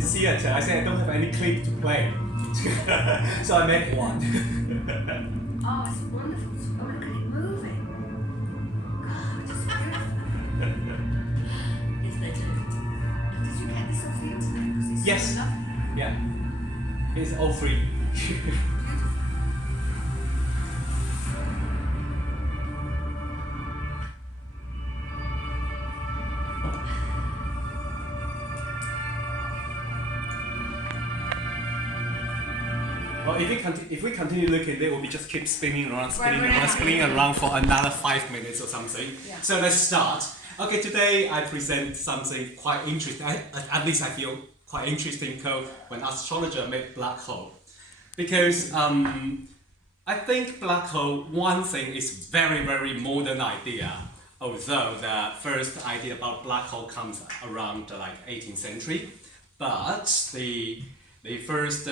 in theater. I said I don't have any clip to play, so I made one. Oh, it's wonderful. Oh, look at it moving. God, it's beautiful. Isn't it? Did you get this off the internet? 'Cause it's Yes. so lovely. Yeah, it's all free. Well, if we continue looking, they will be just keep spinning around for another 5 minutes or something. Yeah. So let's start. Okay, today I present something quite interesting. At least I feel quite interesting called when astrologer made black hole, because I think black hole, one thing is very modern idea. Although the first idea about black hole comes around like 18th century, but the first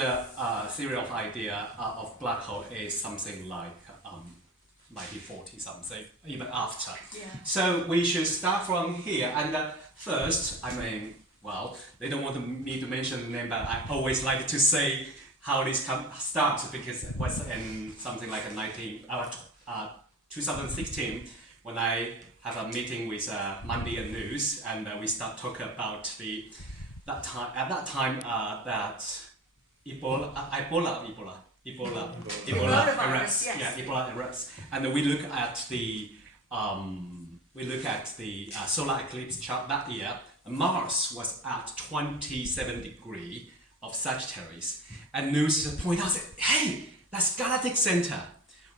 theory of idea of black hole is something like 1940 something, even after. Yeah. So we should start from here. And first, I mean, well, they don't want me to mention the name, but I always like to say how this starts, because it was in something like 2016 when I have a meeting with Monday News, and we start talking about that time that Ebola Coronavirus, yes. Yeah, Ebola virus, and we look at the solar eclipse chart that year. Mars was at 27 degrees of Sagittarius, and news point out, said, hey, that's galactic center.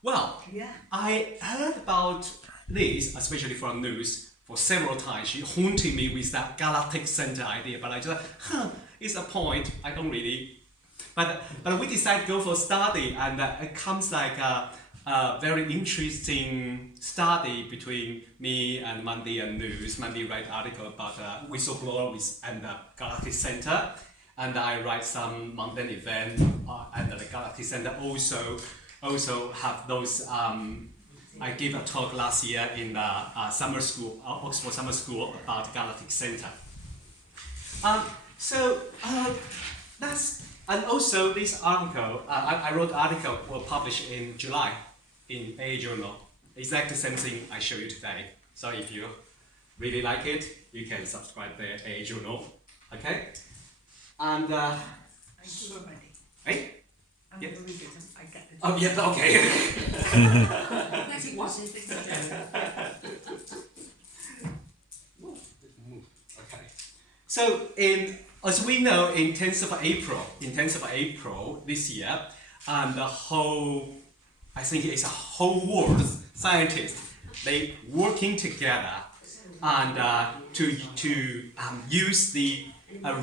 Well, Yeah. I heard about this, especially from news, for several times. She haunted me with that galactic center idea, but I just, it's a point, I don't really. But we decided to go for study, and it comes like a very interesting study between me and Monday and News. Monday write article about whistleblower and the galactic center, and I write some mundane event, and the galactic center also have those. I gave a talk last year in the summer school, Oxford summer school, about galactic center. And also this article, I wrote an article, will publish in July in A Journal. Exactly the same thing I show you today. So if you really like it, you can subscribe the A Journal. Okay? And I do already. hey? I'm Yeah. going to read it. I get it. Oh yeah, okay. Letting watch these things again. Okay. So as we know, in 10th of April this year, and the whole, I think it's a whole world scientists, they working together and to use the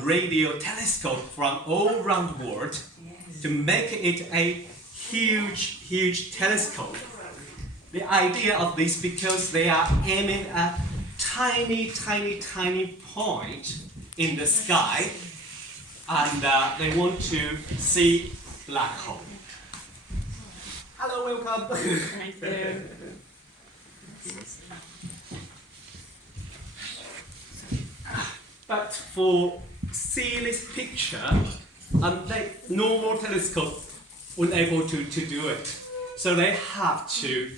radio telescope from all around the world to make it a huge telescope. The idea of this, because they are aiming at tiny point in the sky, and they want to see black hole. Hello, welcome. Thank you. But for see this picture, they normal telescope weren't able to do it. So they have to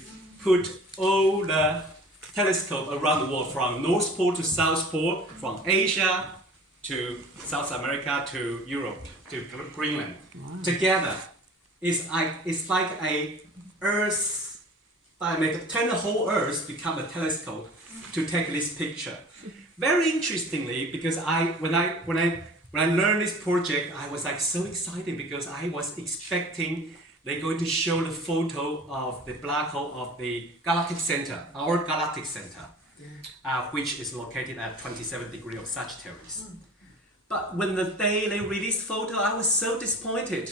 put all the telescope around the world, from North Pole to South Pole, from Asia to South America to Europe to Greenland. Together, it's like a Earth. I turn the whole Earth become a telescope to take this picture. Very interestingly, because when I learned this project, I was like so excited, because I was expecting they're going to show the photo of the black hole of the galactic center, our galactic center, which is located at 27 degrees of Sagittarius. But when the day they released photo, I was so disappointed.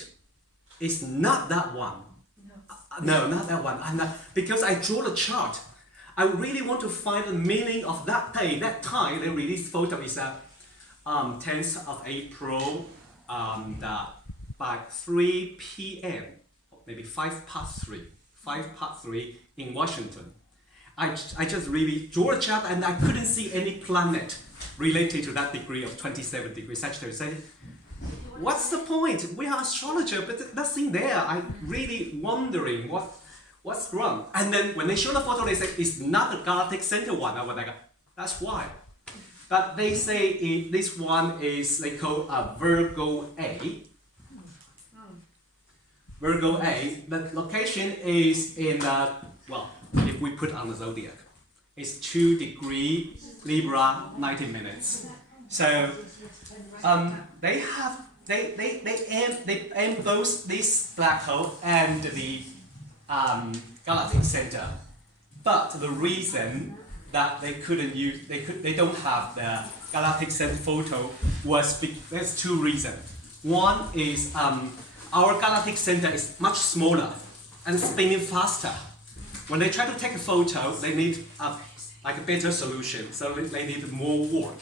It's not that one. No, not that one. And because I draw the chart, I really want to find the meaning of that day, that time they released photo is 10th of April, by 3 p.m. maybe 5 past 3 in Washington. I just really drew a chart, and I couldn't see any planet related to that degree of 27 degrees Sagittarius. what's the point? We are astrologer, but there's nothing there. I'm really wondering what's wrong. And then when they show the photo, they say it's not the galactic center one. I was like, that's why. But they say this one is, they call a Virgo A. Virgo A, the location is in, well, if we put on the zodiac, it's 2 degrees Libra, 90 minutes. So they aim both this black hole and the galactic center. But the reason that they couldn't use, they don't have the galactic center photo was, there's 2 reasons. One is our galactic center is much smaller and spinning faster. When they try to take a photo, they need like a better solution, so they need more work.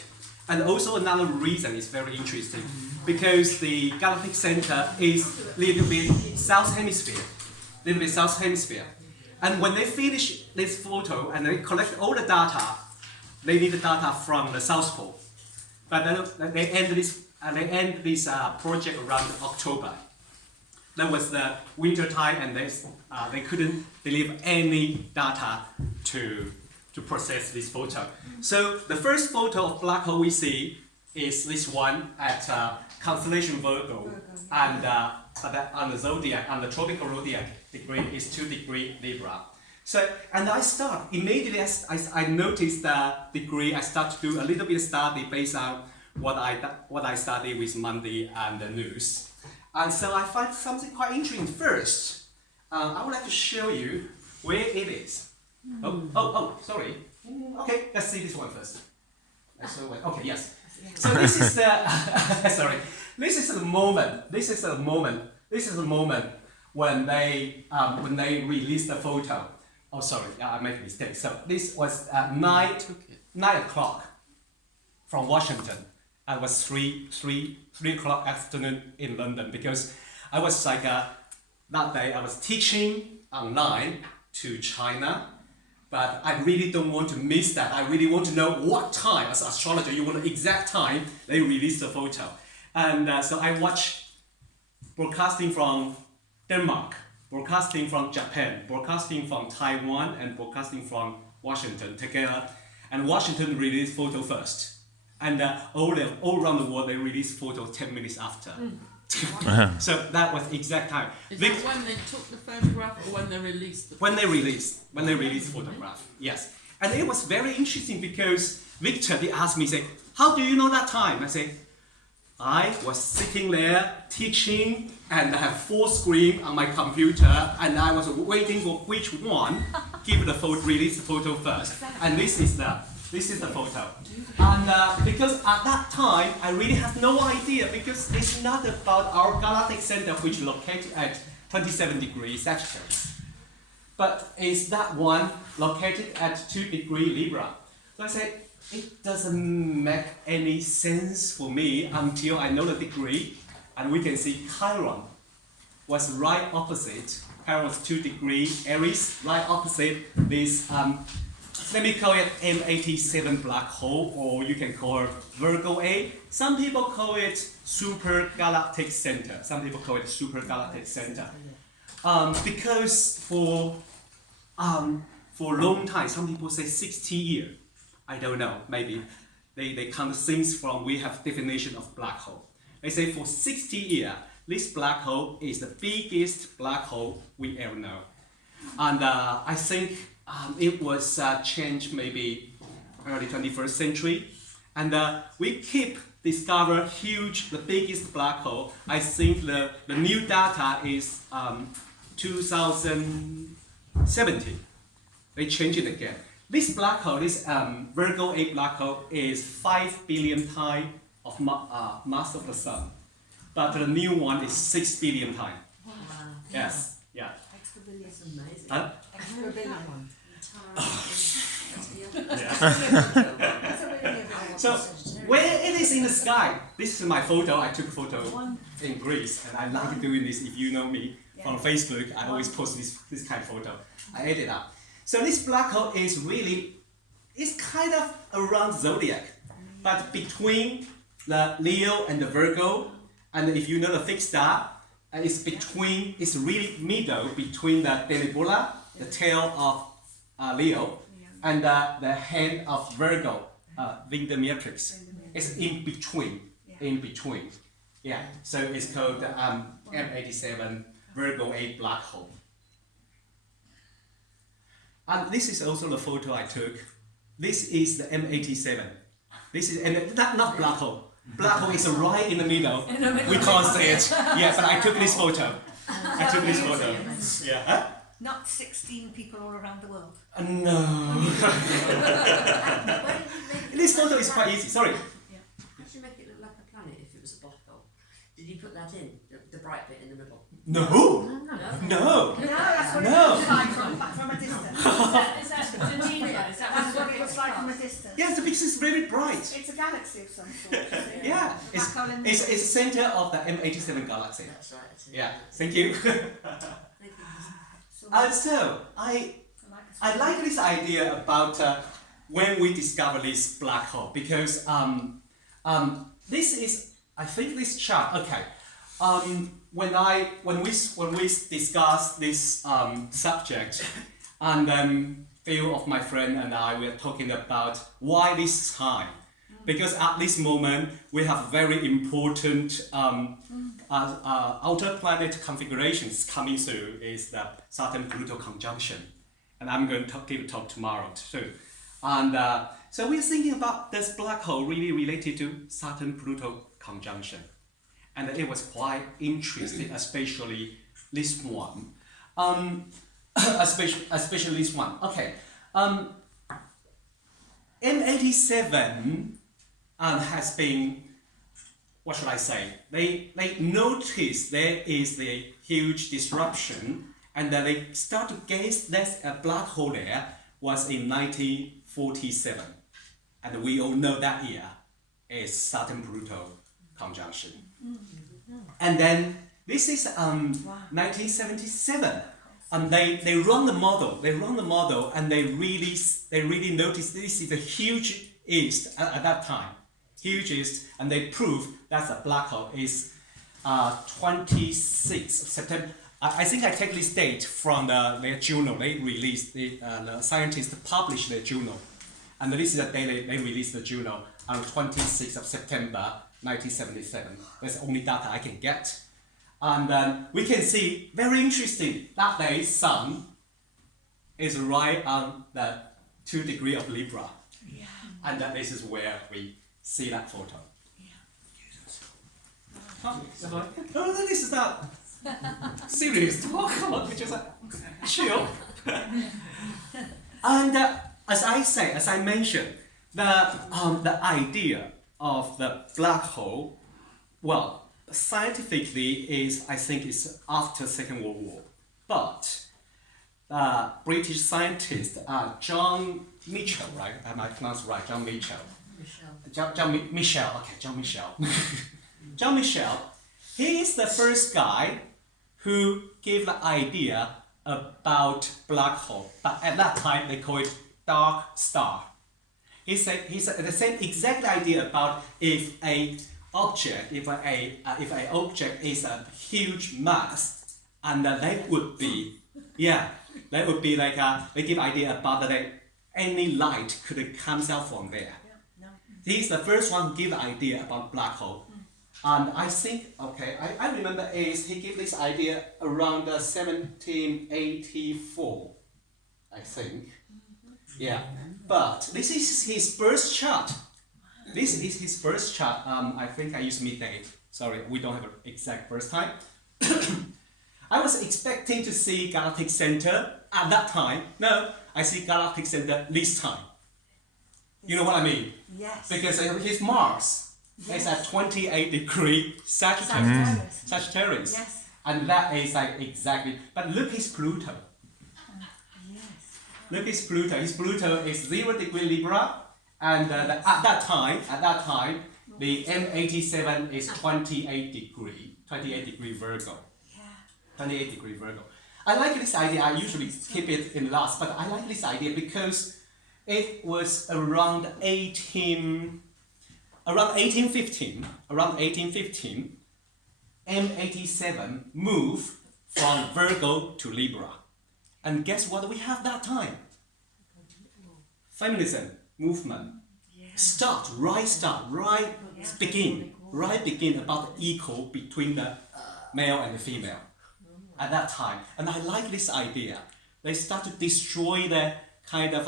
And also another reason is very interesting, because the galactic center is a little bit south hemisphere, And when they finish this photo and they collect all the data, they need the data from the South Pole. But then they end this project around October. That was the winter time, and they couldn't deliver any data to process this photo. So the first photo of black hole we see is this one at constellation Virgo, and on the zodiac, on the tropical zodiac degree is 2 degrees Libra. So, and I start immediately as I noticed the degree, I start to do a little bit of study based on what I studied with Monday and the news. And so I find something quite interesting. First, I would like to show you where it is. Sorry. Okay, let's see this one first. Okay, yes. So this is the sorry. This is the moment. This is the moment when they released the photo. Oh, sorry, I made a mistake. So this was at 9 o'clock from Washington. It was 3 o'clock afternoon in London, because I was like that day I was teaching online to China, but I really don't want to miss that. I really want to know what time, as an astrologer, you want the exact time they released the photo. And so I watched broadcasting from Denmark, broadcasting from Japan, broadcasting from Taiwan, and broadcasting from Washington together. And Washington released photo first. And all around the world, they released photos 10 minutes after. So that was exact time. Is that when they took the photograph or when they released the photograph? When they released photograph, yes. And it was very interesting, because Victor, they asked me, say, how do you know that time? I say, I was sitting there teaching, and I have 4 screens on my computer, and I was waiting for which one give the photo, release the photo first. And this is the photo. And because at that time, I really have no idea, because it's not about our galactic center, which is located at 27 degrees Sagittarius, but it's that one located at 2 degrees Libra. So I said, it doesn't make any sense for me until I know the degree, and we can see Chiron was right opposite. Chiron was 2 degrees Aries, right opposite this. Let me call it M87 black hole, or you can call it Virgo A. Some people call it super galactic center. Because for a long time, some people say 60 years. I don't know, maybe they count things from, we have definition of black hole. They say for 60 years, this black hole is the biggest black hole we ever know. And I think it was changed maybe early 21st century. And we keep discover the biggest black hole. I think the new data is 2017. They changed it again. This black hole, this Virgo A black hole, is 5 billion times of mass of the sun. But the new one is 6 billion times. Wow. Yes, yeah. Extra billion is amazing. Huh? Extra billion one. So where it is in the sky, this is my photo. I took a photo in Greece, and I love doing this. If you know me from Facebook, I always post this kind of photo. I edit up. So this black hole is it's kind of around zodiac, but between the Leo and the Virgo, And if you know the fixed star, it's really middle between the nebula, the tail of Leo, and the hand of Virgo, Matrix. It's in between, Yeah, so it's called M87 Virgo 8 black hole. And this is also the photo I took. This is the M87. This is, and not black hole. Black hole is right in the middle. We can't see it. Yeah, but I took this photo. Yeah. Huh? Not 16 people all around the world. No. This photo is quite easy. Sorry. How do you make it look like a planet if it was a black hole? Did you put that in, the bright bit in the middle? No. No, that's what it looks like from a distance. Is that Geneva? Is that That's what it looks like from a distance. Yes, because it's very bright. It's a galaxy of some sort. Yeah, it's the center of the M87 galaxy. That's right. It's Yeah, thank you. Thank you. So I like this idea about when we discover this black hole, because this is, I think this chart. Okay, when we discuss this subject, and then few of my friend and I were talking about why this time, because at this moment we have very important outer planet configurations coming through. Is the Saturn-Pluto conjunction, and I'm going to give a talk tomorrow too. And so we're thinking about this black hole really related to Saturn-Pluto conjunction, and it was quite interesting, especially this one. Especially this one. Okay. M87 has been, what should I say? They noticed there is a huge disruption, and then they start to guess that a black hole there was in 1947, and we all know that year is Saturn-Pluto conjunction. And then this is 1977. And they run the model, and they really notice this is a huge east at that time, huge east, and they prove that the black hole is 26th September. I think I take this date from their journal. They released the scientists published their journal, and this is the day they released the journal on 26th of September 1977. That's the only data I can get. And we can see, very interesting, that day sun is right on the 2 degrees of Libra. Yeah. And this is where we see that photo. Oh, this is not serious talk. Come on, we just chill. And as I mentioned, the idea of the black hole, well, scientifically I think it's after Second World War, but British scientist John Mitchell, right? Am I pronounced right? John Mitchell. John Michel. John Michel. He is the first guy who gave the idea about black hole, but at that time they call it dark star. He said the same exact idea about if an object is a huge mass, and that would be like they give idea about that any light could come out from there. He's the first one who give the idea about black hole. And I think, I remember he gave this idea around 1784, I think. Yeah, but this is his birth chart. This is his birth chart. I think I used midday. Sorry, we don't have an exact birth time. I was expecting to see galactic center at that time. No, I see galactic center this time. You know what I mean? Yes. Because his Mars is at 28 degree Sagittarius. Yes. And that is like exactly, but look his Pluto. Yes. Look his Pluto. His Pluto is 0 degree Libra, and at that time, the M87 is 28 degree Virgo. Yeah. 28 degree Virgo. I like this idea. I usually keep it in last, but I like this idea because it was around 1815. M87 move from Virgo to Libra. And guess what we have that time? Feminism movement. Begin about the equal between the male and the female at that time. And I like this idea. They start to destroy the kind of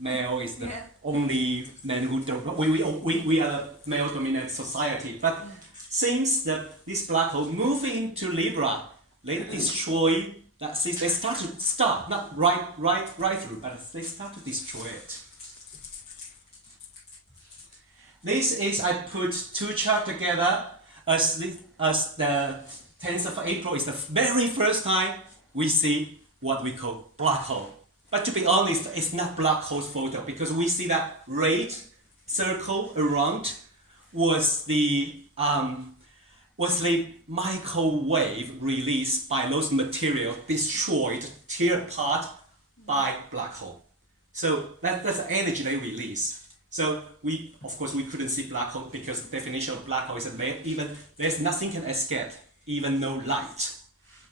male is the only man who don't. We are a male-dominated society. But since this black hole move into Libra, they destroy that. They start not right through, but they start to destroy it. This is, I put two charts together as the 10th of April is the very first time we see what we call black hole. But to be honest, it's not black hole's photo because we see that red circle around was the microwave released by those material destroyed, tear apart by black hole. So that's the energy they release. So of course we couldn't see black hole because the definition of black hole is that even there's nothing can escape, even no light.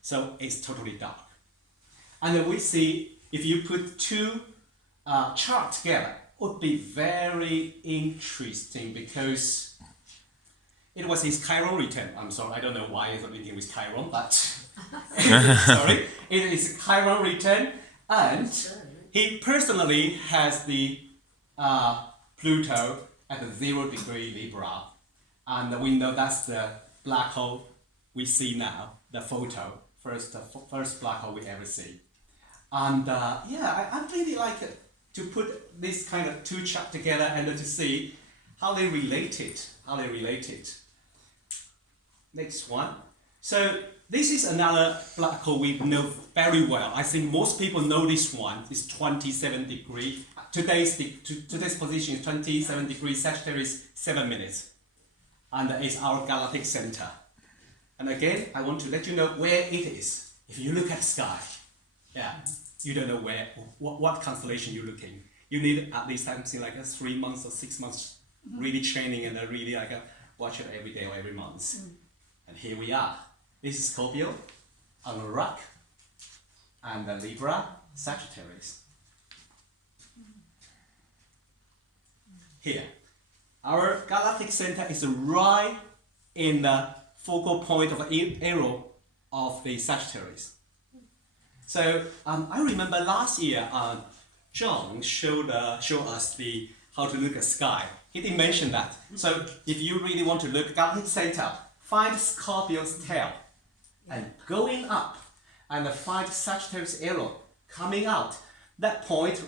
So it's totally dark. And then we see if you put two charts together, it would be very interesting because it was his Chiron return. I'm sorry, I don't know why it's reading with Chiron, but sorry, it is Chiron return, and he personally has the Pluto at the 0 degree Libra, and we know that's the black hole we see now, the photo, first black hole we ever see. And I really like it to put this kind of two charts together and to see how they related. Next one. So this is another black hole we know very well. I think most people know this one. It's 27 degree. Today's position is 27 degrees Sagittarius 7 minutes. And it's our galactic center. And again, I want to let you know where it is. If you look at the sky, you don't know what constellation you're looking. You need at least something like 3 months or 6 months really training and really watch it every day or every month. And here we are. This is Scorpio on the rock, and the Libra, Sagittarius. Here, our galactic center is right in the focal point of the arrow of the Sagittarius. So I remember last year, John showed us how to look at sky. He didn't mention that. So if you really want to look at galactic center, find Scorpio's tail and going up, and find Sagittarius arrow coming out. That point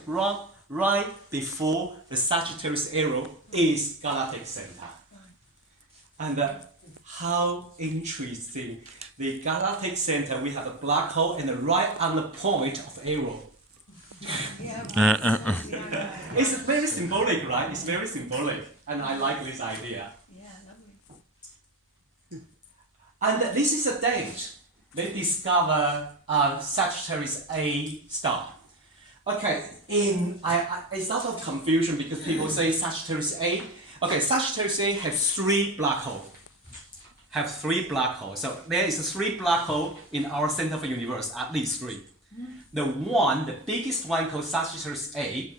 right before the Sagittarius arrow is galactic center. And how interesting. The galactic center, we have a black hole and right on the point of arrow. It's very symbolic, right? It's very symbolic. And I like this idea. And this is a date they discover Sagittarius A star. Okay, it's a lot of confusion because people say Sagittarius A. Okay, Sagittarius A has 3 black holes. So there is 3 black holes in our center of the universe, at least 3. The biggest one called Sagittarius A,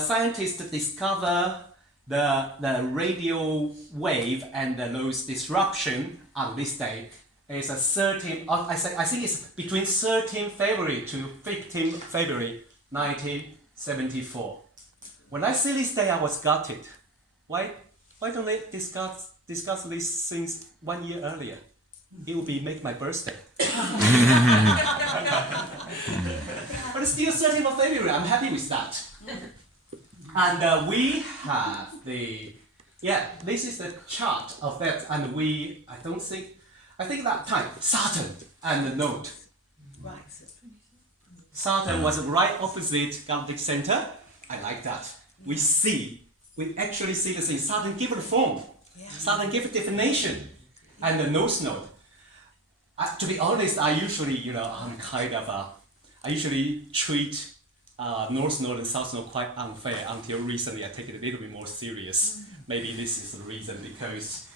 scientists discover the radio wave and those disruption on this day is I think it's between 13 February to 15 February 1974. When I see this day, I was gutted. Why don't they discuss these things 1 year earlier? It would make my birthday. But it's still 13th of February. I'm happy with that. And we have this is the chart of that. And I think that time, Saturn and the node. Right. Saturn was right opposite galactic center. I like that. We actually see the thing. Saturn give it a form. Saturn give it definition. And the node. To be honest, I usually, I usually treat North Node and South Node quite unfair until recently I take it a little bit more serious. Maybe this is the reason because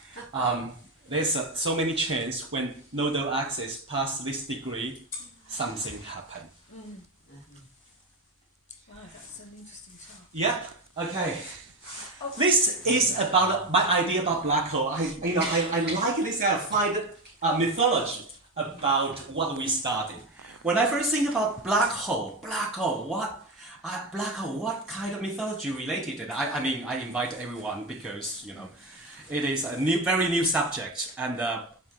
there's so many chance when nodal axis pass this degree, something happen. Wow, that's an interesting chart. Yeah. Okay. This is about my idea about black hole. I like this kind of find mythology about what we study. When I first think about black hole, what kind of mythology related to it? I mean, I invite everyone because it is a very new subject, and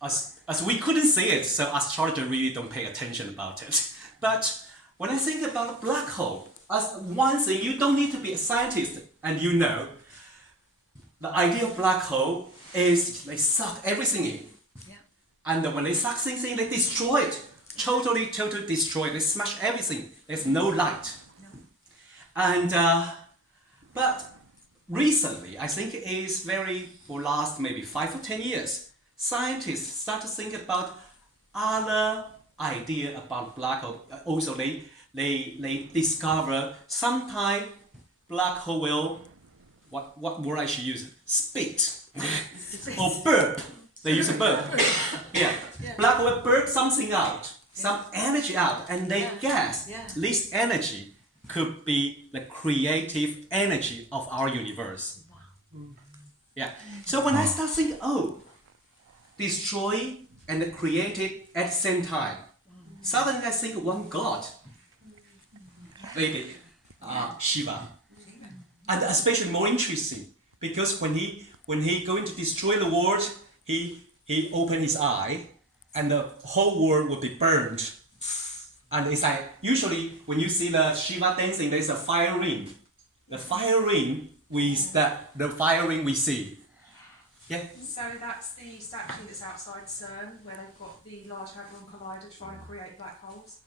as we couldn't see it, so astrologer really don't pay attention about it. But when I think about a black hole, as one thing, you don't need to be a scientist, and the idea of black hole is they suck everything in. Yeah. And when they suck things in, they destroy it. Totally destroy it. They smash everything. There's no light. No. And, but recently, I think it is for last maybe 5 or 10 years, scientists start to think about other idea about black hole. Also, they discover sometime black hole will, what word I should use? Spit. Or burp. They use a burp. Yeah. Black hole will burp something out, some energy out, and they guess this energy could be the creative energy of our universe. Yeah. So when I start thinking, destroy and create it at the same time, suddenly I think one God, Vedic, Shiva. And especially more interesting, because when he going to destroy the world, he opened his eye, and the whole world will be burned. And it's like usually when you see the Shiva dancing, there's a fire ring. The fire ring the fire ring we see. Yeah. So that's the statue that's outside CERN, where they've got the Large Hadron Collider trying to create black holes.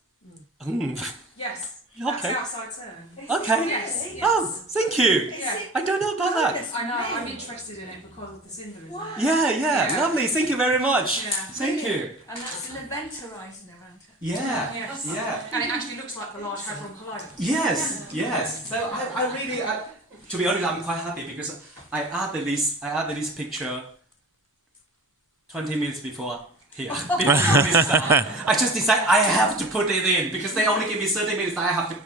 Yes, that's Okay. outside CERN. Okay. Yes, yes. Oh, thank you. Yeah. I don't know about that. I know, I'm interested in it because of the symbolism. Wow. Yeah, lovely. Thank you very much. Yeah. Thank you. And that's an event horizon around her. Yeah. Yes. Yeah. And it actually looks like the Large Hadron Collider. Yes. So I really, to be honest, I'm quite happy because I added this picture 20 minutes before here. Before this start. I just decided I have to put it in because they only give me 30 minutes. I have to,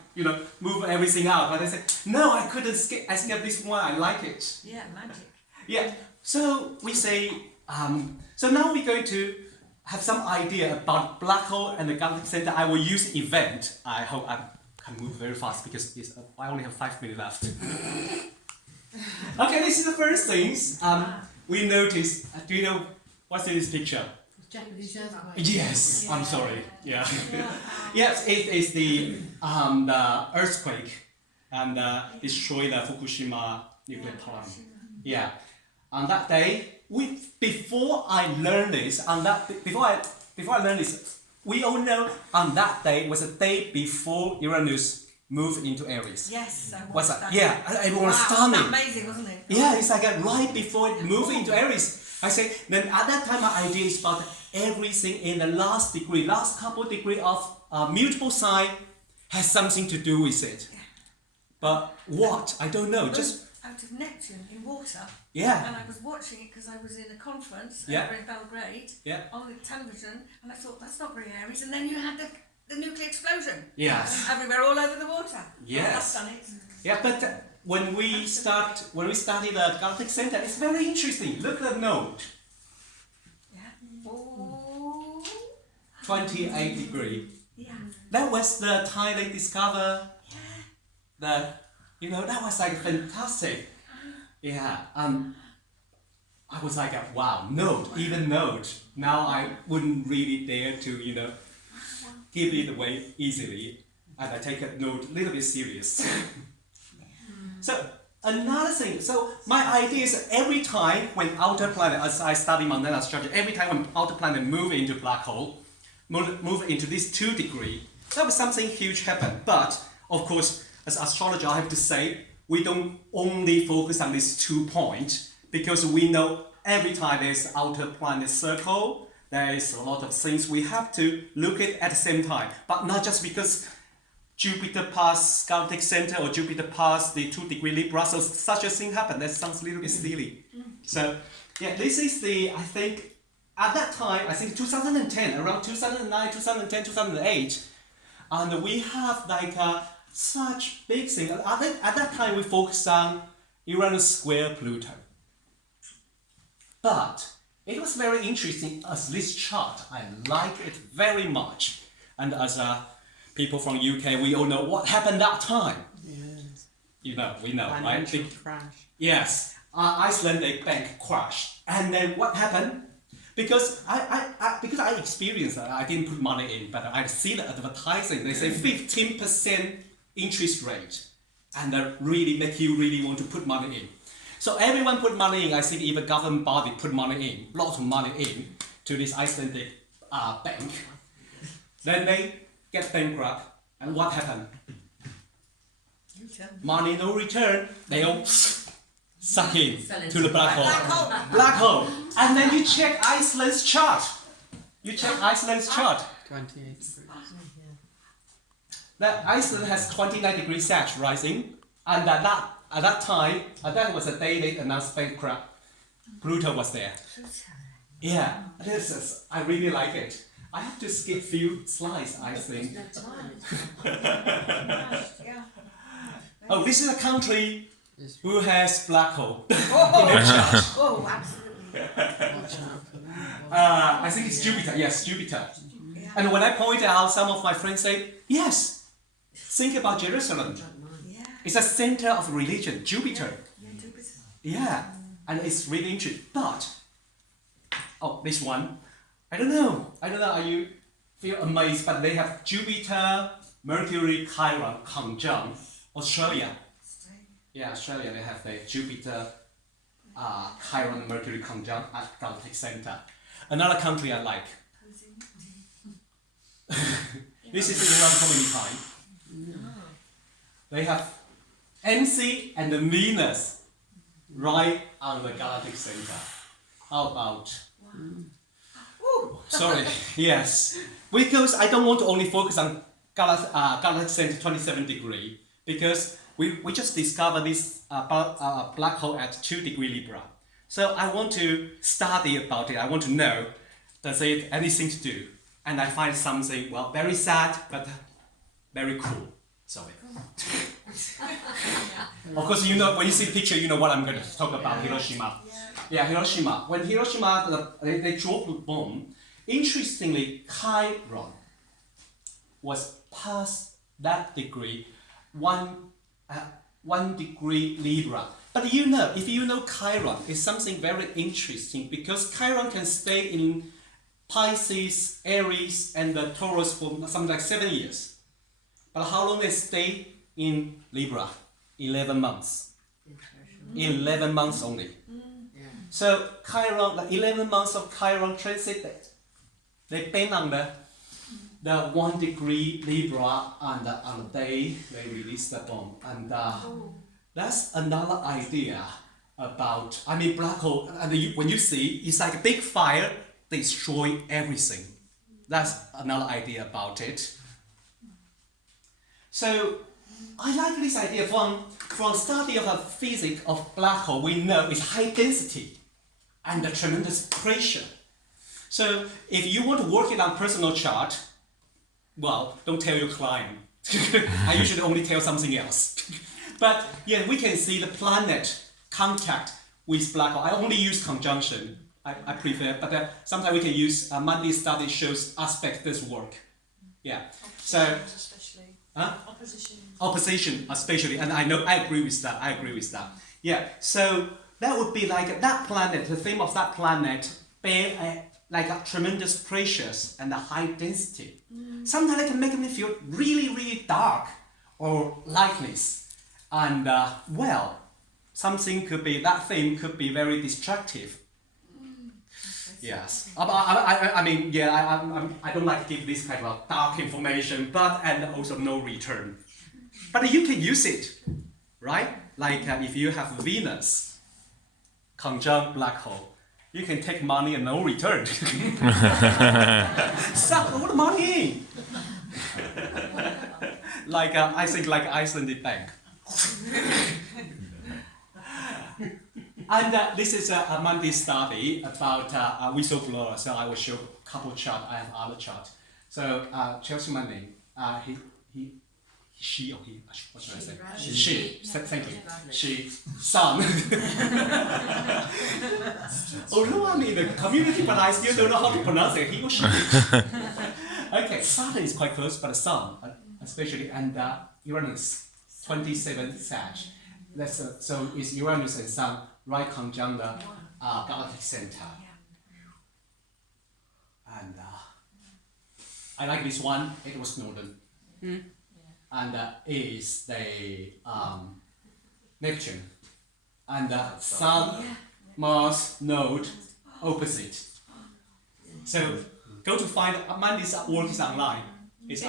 move everything out. But I said, no, I couldn't skip. I skipped this one. I like it. Yeah, magic. Yeah. So we say, so now we're going to have some idea about black hole and the galactic center. I will use event. I hope I can move very fast because I only have 5 minutes left. Okay, this is the first things we notice. Do you know what's in this picture? Japanese earthquake. Yes, I'm sorry. Yeah. Yes, it is the earthquake and destroyed the Fukushima nuclear plant. Yeah. On that day, before I learned this, we all know on that day was a day before Uranus moved into Aries. Yes, I What's watched that? that. Yeah, everyone was Wow, stunning. amazing, wasn't it? Yeah, it's like right before it moved into Aries. I say, then at that time my idea is about everything in the last couple degree of mutable sign has something to do with it. But what? I don't know. Just out of Neptune in water. yeah. And I was watching it because I was in a conference Yeah. over in Belgrade Yeah. on the television, and I thought that's not very Aries. And then you had the nuclear explosion. Yes. Everywhere, all over the water. Yes. Oh, that's done it. Yeah, but when we study the galactic center, it's very interesting. Look at the node, Yeah. Oh. 28 degree. Yeah. That was the time they discovered that was like fantastic. Yeah, I was like, wow, even node. Now I wouldn't really dare to, give it away easily, and I take a node a little bit serious. So another thing, so my idea is every time when outer planet, as I study mundane astrology, every time when outer planet move into black hole, move into this 2 degree, that was something huge happen. But of course, as astrologer, I have to say, we don't only focus on this 2 points because we know every time there's outer planet circle, there is a lot of things we have to look at the same time. But not just because Jupiter passed galactic center or Jupiter passed the 2 degree Libra, so such a thing happened. That sounds a little bit silly. So yeah, this is I think at that time, I think 2010, around 2009, 2010, 2008, and we have like such big thing. At that time, we focused on Uranus square Pluto. But it was very interesting as this chart. I like it very much. And as people from UK, we all know what happened that time. Yes. You know, we know, right? Financial crash. Yes, Icelandic bank crashed. And then what happened? Because I experienced that, I didn't put money in, but I see the advertising. They say 15% interest rate, and that really make you really want to put money in. So everyone put money in. I think even government body put money in, lots of money in to this Icelandic bank. Then they get bankrupt, and what happened? Money no return. They all suck in to the black hole. Black hole. And then you check Iceland's chart. You check Iceland's chart. 28 degrees. That Iceland has 29 degrees Sag rising, and at that time, that was a day they announced bankrupt. Pluto was there. Yeah, this is, I really like it. I have to skip few slides, I think. Oh, this is a country who has black hole in their chart. Oh, absolutely. I think it's Jupiter. Yes, Jupiter. And when I point out, some of my friends say, yes, think about Jerusalem. Yeah. It's a center of religion, Jupiter. Yeah, Jupiter. Yeah, and it's really interesting. But, oh, this one, I don't know, are you feel amazed, but they have Jupiter, Mercury, Chiron, conjunct Australia. Yeah, Australia, they have the Jupiter, Chiron, Mercury conjunct at galactic center. Another country I like. This is in around how many time? They have NC and the Venus right on the galactic center. How about? Sorry, yes. Because I don't want to only focus on galactic center 27 degree, because we just discovered this black hole at 2 degree Libra. So I want to study about it. I want to know, does it anything to do? And I find something, well, very sad, but very cool. Sorry. Of course, you know, when you see the picture, you know what I'm going to talk about, Hiroshima. Yeah, Hiroshima. When Hiroshima, they dropped the bomb, interestingly, Chiron was past that degree, 1 degree Libra. But you know, if you know Chiron, it's something very interesting, because Chiron can stay in Pisces, Aries, and the Taurus for something like 7 years. But how long they stay in Libra? 11 months. 11 months only. So Chiron, like 11 months of Chiron transit, they been on the 1 degree Libra, and on the day they release the bomb. And that's another idea about, I mean, black hole, and when you see, it's like a big fire, destroy everything. That's another idea about it. So I like this idea from study of the physics of black hole. We know it's high density and the tremendous pressure. So if you want to work it on personal chart, well, don't tell your client. I usually only tell something else. But yeah, we can see the planet contact with black hole. I only use conjunction. I prefer, but sometimes we can use Monday study shows aspect this work. Yeah. So especially. Huh? Opposition. Opposition especially, and I agree with that. Yeah. So that would be like that planet. The theme of that planet bear like a tremendous pressures and a high density. Sometimes it can make me feel really, really dark or lightless, and well, something could be that theme could be very destructive. Yes, I mean, yeah, I don't like to give this kind of dark information, but and also no return. But you can use it, right? Like if you have Venus conjunct black hole, you can take money and no return. Suck all the money. Like I think like Icelandic bank. And this is a Monday study about a whistleblower. So I will show a couple chart. I have other chart. So Chelsea Manning, she or he, what should I say? She. Thank you. She, son. Although I'm in the community, but I still don't know how to pronounce it. He or she. Okay, Saturn is quite close, but the Sun, especially, and Uranus, 27 Sag. So it's Uranus and Sun right conjunct the galactic center. And I like this one. It was Northern. And is the Neptune. And Sun, Mars, Node, opposite. So go to find Monday's work is online. It's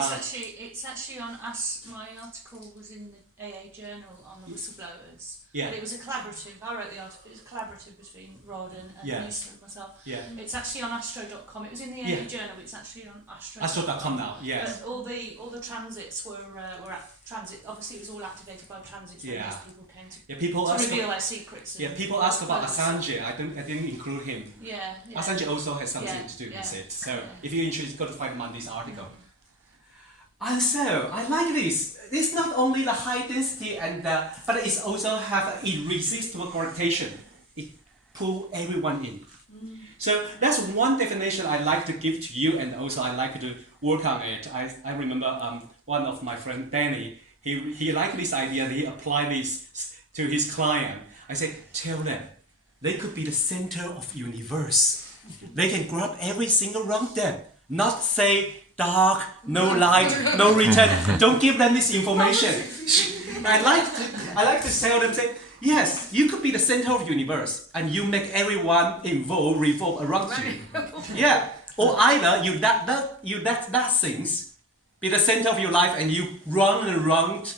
actually on us. My article was in the AA Journal on the whistleblowers. Yeah. But it was a collaborative. I wrote the article. It was a collaborative between Rod and Lisa and myself. Yeah. It's actually on astro.com. It was in the AA Journal, but it's actually on astro. Astro.com now. Yes. But all the transits were at transit. Obviously, it was all activated by transits when those people came to, people ask reveal their secrets. People ask about Assange. I didn't include him. Yeah. Assange also has something to do with it. So if you're interested, go to find Monday's article. And so I like this. It's not only the high density but it also have irresistible gravitation. It pull everyone in. So that's one definition I like to give to you, and also I like to work on it. I remember one of my friend Danny. He liked this idea. He applied this to his client. I said, tell them they could be the center of universe. They can grab everything around them. Not say dark, no light, no return. Don't give them this information. I like to tell them, say, yes, you could be the center of the universe, and you make everyone involved revolve around you. Yeah. Or either you let things be the center of your life, and you run around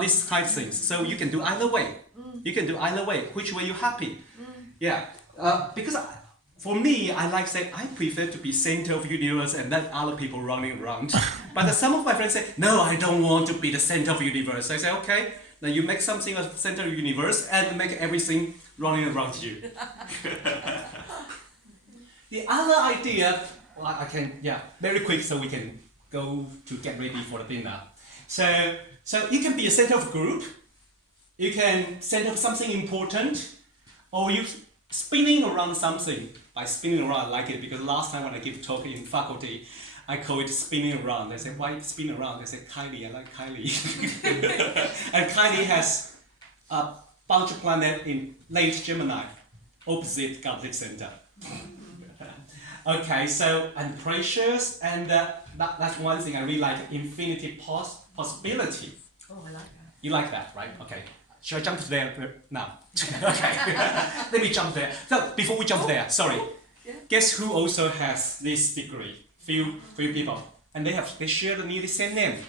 these kind of things. So you can do either way. You can do either way. Which way you're happy? Yeah. Because for me, I like to say I prefer to be center of the universe and let other people running around. But some of my friends say, no, I don't want to be the center of the universe. I say, okay, then you make something a center of the universe and make everything running around you. The other idea, I can, very quick so we can go to get ready for the dinner. So you can be a center of a group, you can center of something important, or you spinning around something. By spinning around, I like it because last time when I give talk in faculty, I call it spinning around. They say, why spin around? They say, Kylie, I like Kylie. And Kylie has a bunch of planets in late Gemini, opposite galactic center. Okay, so, and precious, and that's one thing I really like, infinity possibility. Oh, I like that. You like that, right? Okay. Should I jump to there now? Okay. Let me jump there. So before we jump there, sorry. Guess who also has this degree? Few people, and they share the nearly same name.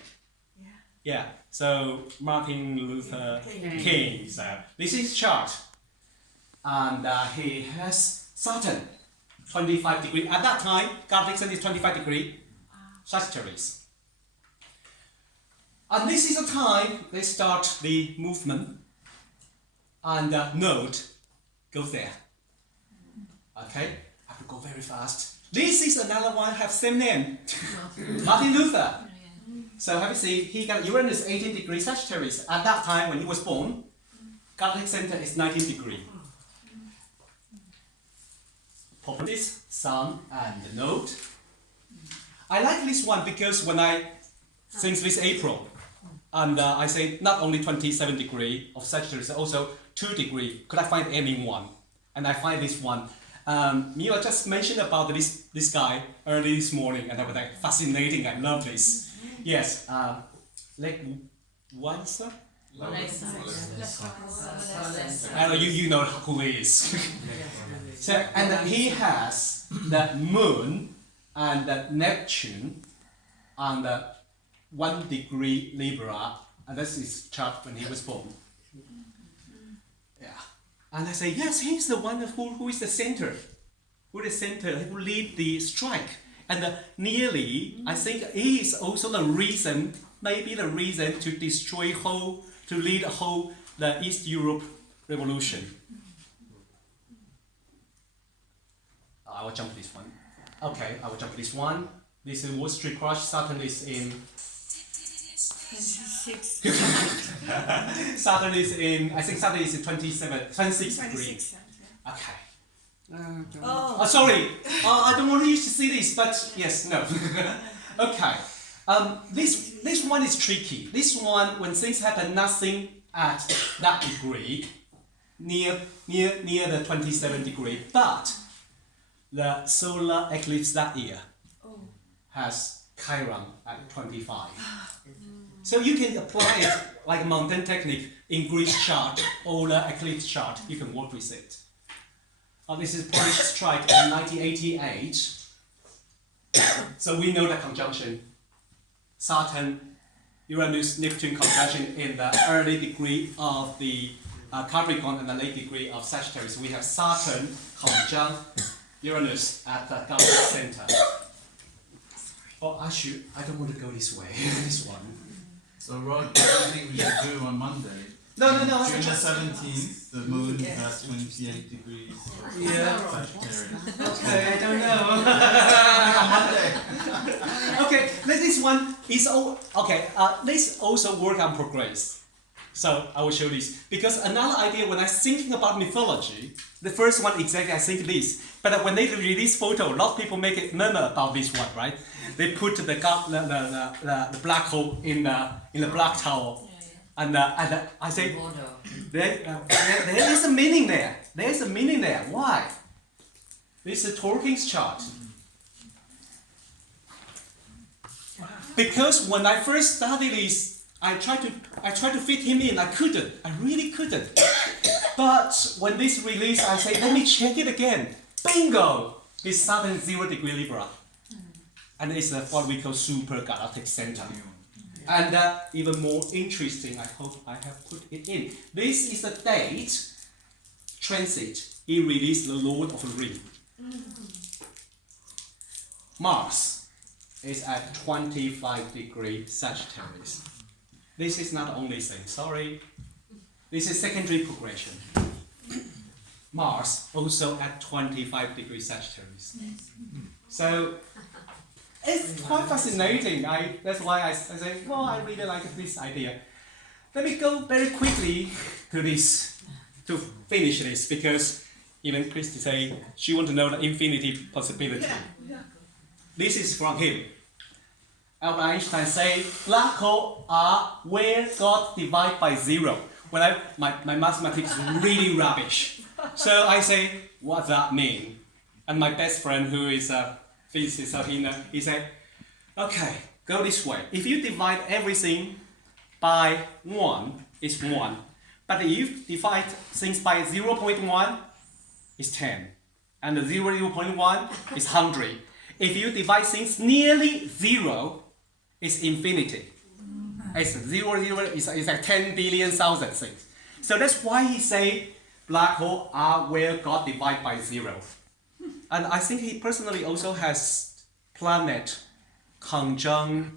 Yeah. So Martin Luther King. So this is his chart, and he has Saturn, 25 degree. At that time, galactic center is 25 degree, Sagittarius. And this is the time they start the movement, and Node goes there. Okay, I have to go very fast. This is another one have same name, Martin Luther. So have you seen? He got Uranus 18 degrees Sagittarius. At that time when he was born, galactic center is 19 degree. Properties, Sun and the Node. I like this one because since this April, and I say not only 27 degree of Sagittarius, also 2 degree. Could I find any one? And I find this one. Mila just mentioned about this guy early this morning, and I was like, fascinating. I love this. Yes, like Walser. You know who he is. So, and he has the Moon and the Neptune and the 1 degree Libra, and that's his chart when he was born. Yeah. And I say, yes, he's the one who is the center. Who lead the strike. And nearly, I think he is also the reason, maybe the reason to lead the East Europe revolution. I will jump this one. Okay, I will jump this one. This is Wall Street crash. Saturn is in. 26. Saturn is in. I think Saturn is in 26 degrees. 26. Okay. Oh. Sorry. I don't want you to see this, but yes, no. Okay. This one is tricky. This one, when things happen, nothing at that degree, near the 27 degree, but the solar eclipse that year has Chiron at 25. So you can apply it like a mountain technique in Greek chart or the eclipse chart. You can work with it. This is Polish strike in 1988. So we know the conjunction. Saturn, Uranus, Neptune conjunction in the early degree of the Capricorn and the late degree of Sagittarius. We have Saturn conjunct Uranus at the Gulf center. Oh, I don't want to go this way. This one. So Rod, what do you think we should do on Monday? No. June the 17th, the moon has 28 degrees. Yeah. Sagittarius. Okay, I don't know. Okay, this one is let's also work on progress. So I will show this because another idea when I'm thinking about mythology, the first one exactly I think this. But when they release photo, a lot of people make it murmur about this one, right? They put the black hole in the black tower, and I say there is a meaning there. There is a meaning there. Why? This is Tolkien's chart. Because when I first studied this, I tried to fit him in. I couldn't. I really couldn't. But when this released, I say, let me check it again. Bingo! It's Saturn 0 degree Libra. And it's what we call super galactic center. And even more interesting, I hope I have put it in. This is the date transit. He released the Lord of the Ring. Mars is at 25 degree Sagittarius. This is not the only thing, sorry. This is secondary progression. Mars also at 25 degree Sagittarius. So it's quite fascinating. That's why I say, well, I really like this idea. Let me go very quickly to this, to finish this, because even Christy say she wants to know the infinity possibility. This is from him. Albert Einstein say, black holes are where God divides by zero. When my mathematics is really rubbish. So I say, what does that mean? And my best friend who is a physicist, he said, okay, go this way. If you divide everything by 1, it's 1. But if you divide things by 0.1, it's 10. And the 0.1 is 100. If you divide things nearly 0, it's infinity. It's 0, it's like 10 billion thousand things. So that's why he say black holes are where God divides by 0. And I think he personally also has planet conjunct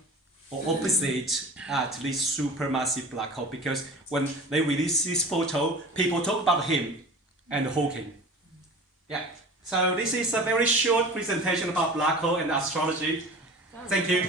or opposite at this supermassive black hole, because when they release this photo, people talk about him and Hawking. Yeah. So this is a very short presentation about black hole and astrology. Thank you.